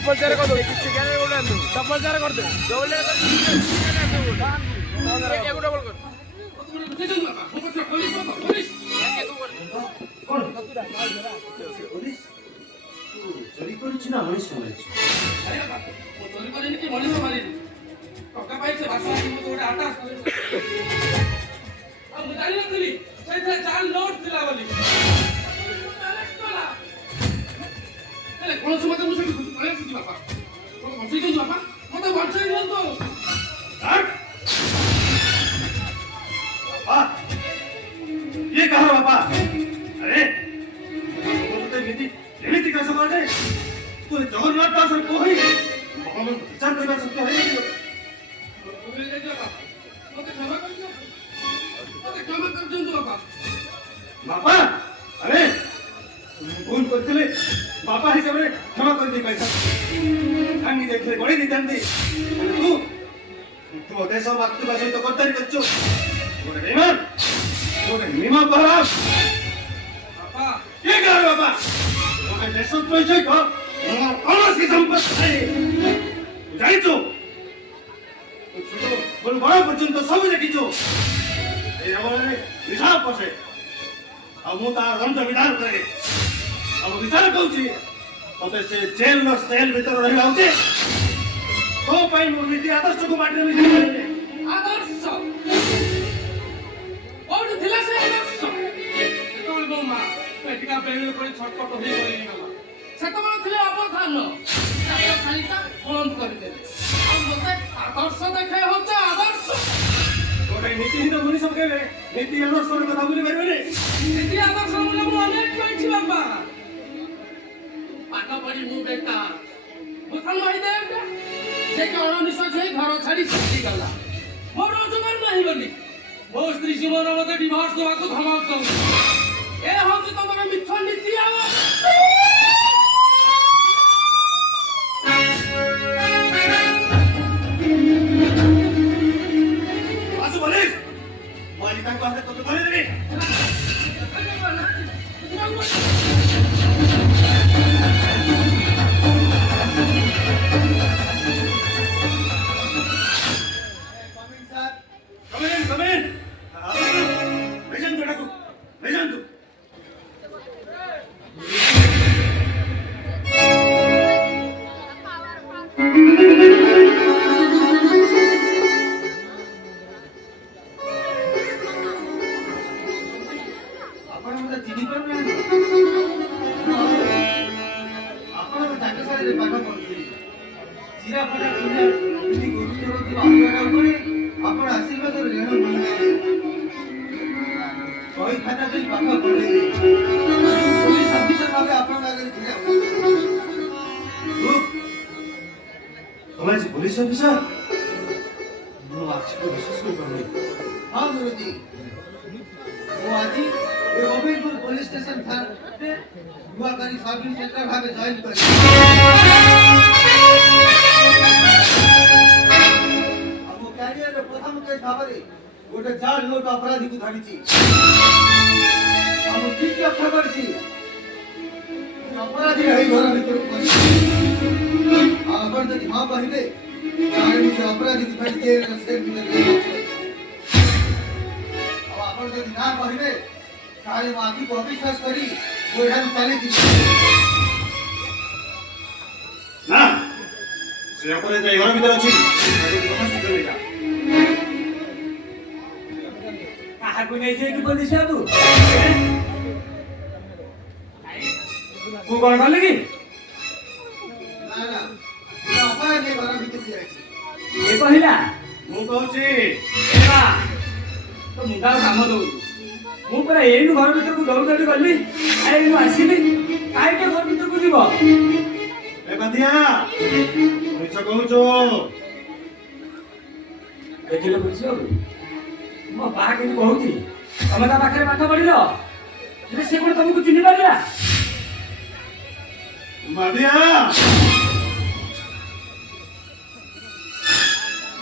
डबल चार कर दो चिकन गोटे आंदो डबल चार कर दे डबल चार कर चिकन आंदो गोटे एक डबल कर কোন পুলিশ চুরি করেছি না মনিষ মারিছি আরে বাবা ও চুরি করেনি কি মনিষ মারিনি টকা পাইছে ভাষা আমি তো গোটে আটা ଆଉ ମୁଁ ଜାଣିନଥିଲି ସେଇଥିରେ ଚାଲ ନୋଟ ଥିଲା ବୋଲି ହେଲେ କୌଣସି ମତେ ମୁଁ ସେଠି ପଳେଇ ଆସିଛି ବାପା କଣ ବଞ୍ଚେଇ ଦିଅନ୍ତୁ ବାପା ମତେ ବଞ୍ଚେଇ ଦିଅନ୍ତୁ बापा ये कहा बापा अरे वो तो नीति नीति कैसे कर दे तू जगन्नाथ दास को ही भगवान विचार करबा सकते है मते क्षमा कर दियो मते क्षमा कर दियो बापा बापा अरे भूल करते बापा हिसाब रे क्षमा कर दे पैसा खानी देखले बड़ी दी जानती तू तू देश मातृभाषा तो करतारी कच्चो गोटे बेईमान गोटे निमा बराब बापा ये कह बाबा गोटे देश द्रोही को कौन सी संपत्ति है तू जानिचो तू बोल बड़ा पर्यंत सब देखिचो ए हमरे हिसाब पसे अब मु ता दंड विधान करे अब विचार कहूची मते से जेल न सेल भीतर रहिबा उचे तो पाई मु नीति आदर्श को माटे में आदर्श और ଥିଲା ସେ ଆଦର୍ଶ ସେତେବେଳେ ମୋ ମା ପେଟିକା ପ୍ରେମୀ କରି ଛଟପଟ ହୋଇ ଗଲା ସେତେବେଳେ ଥିଲେ ଅବଧାନ ତାର ଖାଲିଟା ବନ୍ଦ କରିଦେଲେ ଆଉ ମୋତେ ଆଦର୍ଶ ଦେଖେ ହচ্ছে ଆଦର୍ଶ गोटे नीतिहीन मनीष कहबे नीति आदर्श कथा बुझी पारबे नीति आदर्श बोले ମୁଁ ଅନେକ କହିଛି ବାପା ପାଠ ପଢି ମୁଁ ବେକାର ମୁସଲ ମହିଦେବ ଯେ କି ଅଣନିଶ୍ୱାସ ହେଇ ଘର ଛାଡି ଚାଲିଗଲା ମୋର ରୋଜଗାର ନାହିଁ ବୋଲି ମୋ ସ୍ତ୍ରୀ ଜୀବନ ମତେ ଡିଭୋର୍ସ ଦେବାକୁ ଧମକାଉଛି ଏ ହଉଛି ତମର ମିଛ ନୀତି ଆଉ आसु मनीष मालिका को हाथ तो धरे देबे Come in. Vejan tu aku. Vejan tu. ଆପଣ ମତେ ଚିନି ପାରୁନାହାନ୍ତି ଆପଣ ଚାଟଶାଳୀରେ ପାଠ ପଢୁଥିଲେ ଚିରାଫଟା ପିଲା ଏମିତି ଗୁରୁତର ଥିବା ଅପରାଧ ଉପରେ ଆପଣ ଆଶୀର୍ବାଦର ଋଣ ମିଳିଲେ ବହି ଖାତା ଦେଇ ପାଠ ପଢ଼େଇଲେ ପୋଲିସ ଅଫିସର ଭାବେ ଆପଣଙ୍କ ଆଗରେ ଛିଡ଼ା ତମେ ଆଜି ପୋଲିସ ଅଫିସର ମୁଁ ଆଖିକୁ ବିଶ୍ୱାସ କରିପାରୁନି ହଁ ଗୁରୁଜୀ ମୁଁ ଆଜି ଏ ଗୋବିନ୍ଦପୁର ପୋଲିସ ଷ୍ଟେସନ ଥାନାରେ ନୂଆକରି ସବ୍ ଇନ୍ସପେକ୍ଟର ଭାବେ ଜଏନ୍ କଲି କ୍ୟାରିୟରରେ ପ୍ରଥମ କେସ୍ ଭାବରେ ଗୋଟେ ଜାଲ ନୋଟ ଅପରାଧୀକୁ ଧରିଛି ଆଉ ମୁଁ ଠିକ ଲକ୍ଷ୍ୟ କରିଛି ଅପରାଧୀ ଏହି ଘର ଭିତରକୁ ପଶିଛି ଆଉ ଆପଣ ଯଦି ହଁ କହିବେ ତାହେଲେ ମୁଁ ସେ ଅପରାଧୀକୁ ଧରି ଜେଲର ସେଲ୍ ଭିତରେ ଆଉ ଆପଣ ଯଦି ନା କହିବେ ତାହେଲେ ମୋ ଆଖିକୁ ଅବିଶ୍ୱାସ କରି ମୁଁ ଏଠାରୁ ଚାଲିଯିବି ନା ସେ ଅପରାଧୀ ଏହି ଘର ଭିତରେ ଅଛି କାହାକୁ ନେଇଯାଇକି ପୋଲିସ ବାବୁ ତୁ କଣ କଲି କି ନା ନା ଅପରାଧୀ ଘର ଭିତରକୁ ଯାଇଛି କିଏ କହିଲା ମୁଁ କହୁଛି ଏବା ତ ମୁଣ୍ଡ ଆଉ କାମ ଦଉନି ମୁଁ ପୁରା ଏଇନୁ ଘର ଭିତରକୁ ଦୌଡ଼ି ଦୌଡ଼ି ଗଲି ଆଉ ଏଇନୁ ଆସିଲି କାହିଁକି ଘର ଭିତରକୁ ଯିବ ଏ ବାନ୍ଧିଆ ମିଛ କହୁଛୁ ଦେଖିଲେ ବୁଝିବାକୁ ମୋ ବାହା କିନ୍ତୁ କହୁଛି ତମେ ତା ପାଖରେ ପାଠ ପଢିଲ ଯେ ସେ କଣ ତମକୁ ଚିହ୍ନି ପାରିଲା ବାନ୍ଧିଆ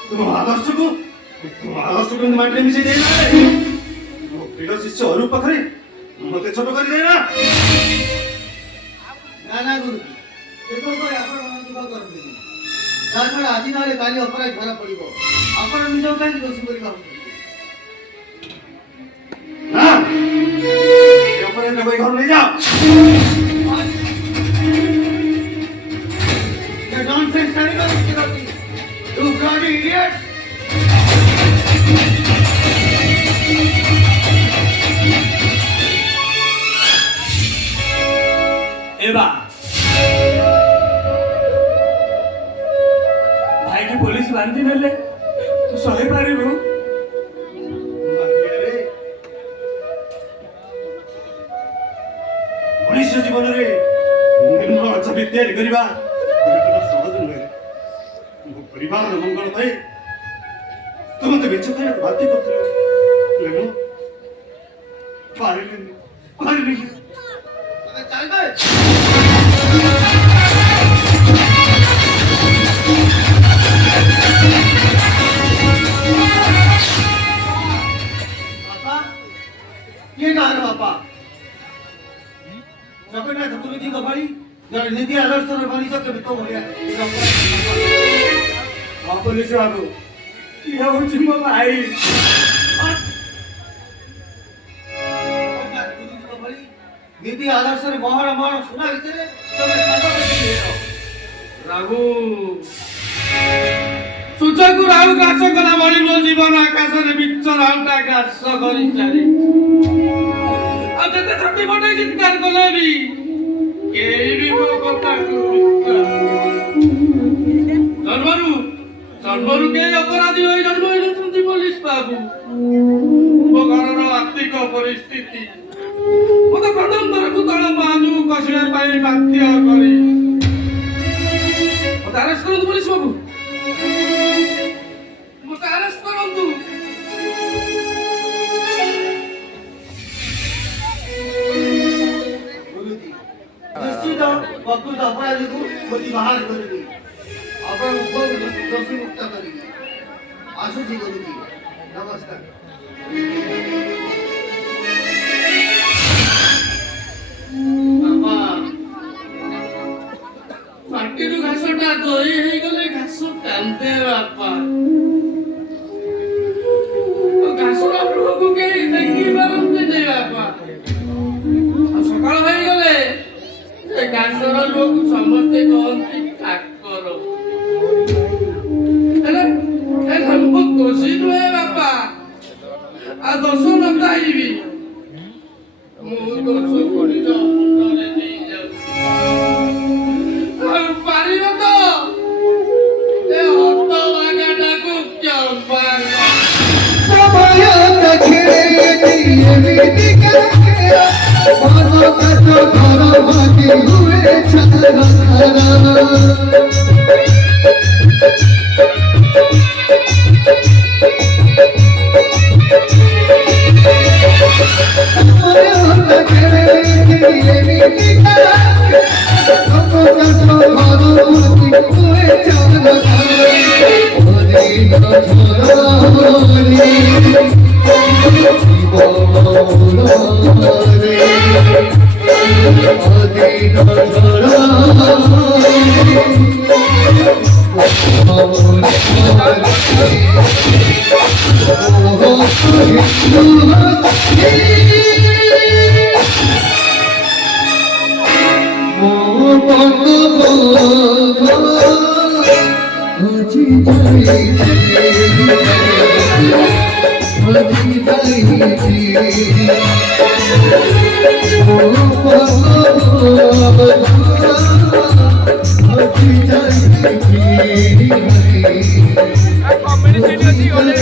ତୁମ ଆଦର୍ଶକୁ ମାଟିରେ ମିଶେଇ ଦେଇନା ମୋ ପ୍ରିୟ ଶିଷ୍ୟ ଅରୁପ ପାଖରେ ମତେ ଛୋଟ କରିଦେନା ନା ନା ଗୁରୁ ଦେଖନ୍ତୁ ଆପଣ ଦୁଃଖ କରନ୍ତୁନି। ତାଛଡ଼ା ଆଜି ନହେଲେ କାଲି ଅପରାଧ ଧରା ପଡ଼ିବ। ଆପଣ ନିଜ କାହିଁକି ଦୋଷୀ କରି ଭାବୁଛନ୍ତି? ନା ଏ ଅପରାଧୀଟାକୁ ଏଇ ଘରୁ ନେଇଯାଅ। The nonsense telling us, you bloody idiot! एबा भाई की पुलिस बांधी नेले तू सही पारिबु ମଣିଷ ଜୀବନରେ ନିର୍ମଳ ଛବି ତିଆରି କରିବା ସହଜ ନୁହେଁ। ମୋ ପରିବାରର ମଙ୍ଗଳ ପାଇଁ ତୁ ମତେ ମିଛ କହିବାକୁ ବାଧ୍ୟ କରିଥିଲୁ, ହେଲେ ମୁଁ ପାରିଲିନି। ଚାଲବେ ବାପା କିଏ ଗାଁର ବାପା? ଜଗନ୍ନାଥ ଗୁରୁଜୀଙ୍କ ଭଳି ଜଣେ ନୀତି ଆଦର୍ଶର ମଣିଷ କେବେ ତୋ ଭଳିଆ हां पुलिस बाबू ये होची मो भाई ଜଗନ୍ନାଥ ଗୁରୁଜୀଙ୍କ ଭଳି ନୀତି ଆଦର୍ଶରେ ମହଳ ମହଳ ସୁନା ଭିତରେ ତମେ ରାହୁ ସୂଚକୁ ରାହୁ ଘାସ କଲା ଭଳି ମୋ ଜୀବନ ଆକାଶରେ ବିଚରାଉଟା ଘାସ କରି ଚାଲି ଆଉ ଯେତେ ଛାତି ଫଟେଇ ଚିତ୍କାର କଲେ ବି କେହି ବି ମୋ କଥାକୁ ଜନ୍ମରୁ କେହି ଅପରାଧୀ ହୋଇ ଜନ୍ମ ହୋଇନଛନ୍ତି ପୋଲିସ ବାବୁ। ମୋ ଘରର ଆର୍ଥିକ ପରିସ୍ଥିତି ମତେ ପ୍ରଥମଥରକୁ ତଳ ପାହାଚକୁ କଷିବା ପାଇଁ ବାଧ୍ୟ କରି ମତେ ଆରେଷ୍ଟ କରନ୍ତୁ ପୋଲିସ ବାବୁ, ମତେ ଆରେଷ୍ଟ କରନ୍ତୁ। ଗୁରୁଜୀ ନିଶ୍ଚିତ ପ୍ରକୃତ ଅପରାଧୀକୁ ଖୋଜି ବାହାର କରିବି, ଆପଣ ଦୋଷୀ ମୁକ୍ତ କରିବି। ଆସୁଛି ଗୁରୁଜୀ, ନମସ୍କାର। ମାଟିରୁ ଘାସଟା ଧୋଇ ହେଇଗଲେ ଘାସ କାନ୍ଦେ ବାପା। ଘାସର ମୁହଁକୁ କେହି ଦେଖି ପାରନ୍ତିନି ବାପା। ଆଉ ସକାଳ ହେଇଗଲେ ସେ ଘାସର ଲୁହକୁ ସମସ୍ତେ କହନ୍ତି କାକର। ହେଲେ ମୁଁ ଦୋଷୀ ନୁହେଁ ବାପା, ଆଉ ଦୋଷ ନ ପାଇବି ମୁଁ ଦୋଷକୁ ନିଜ ମୁଣ୍ଡରେ ନେଇଯାଉଛି। ପାରିବ ତ ଏ ହତଭାଗାଟାକୁ ଚମ୍ପା କମେଡି ସିନ୍ ଅଛି ଗଲେ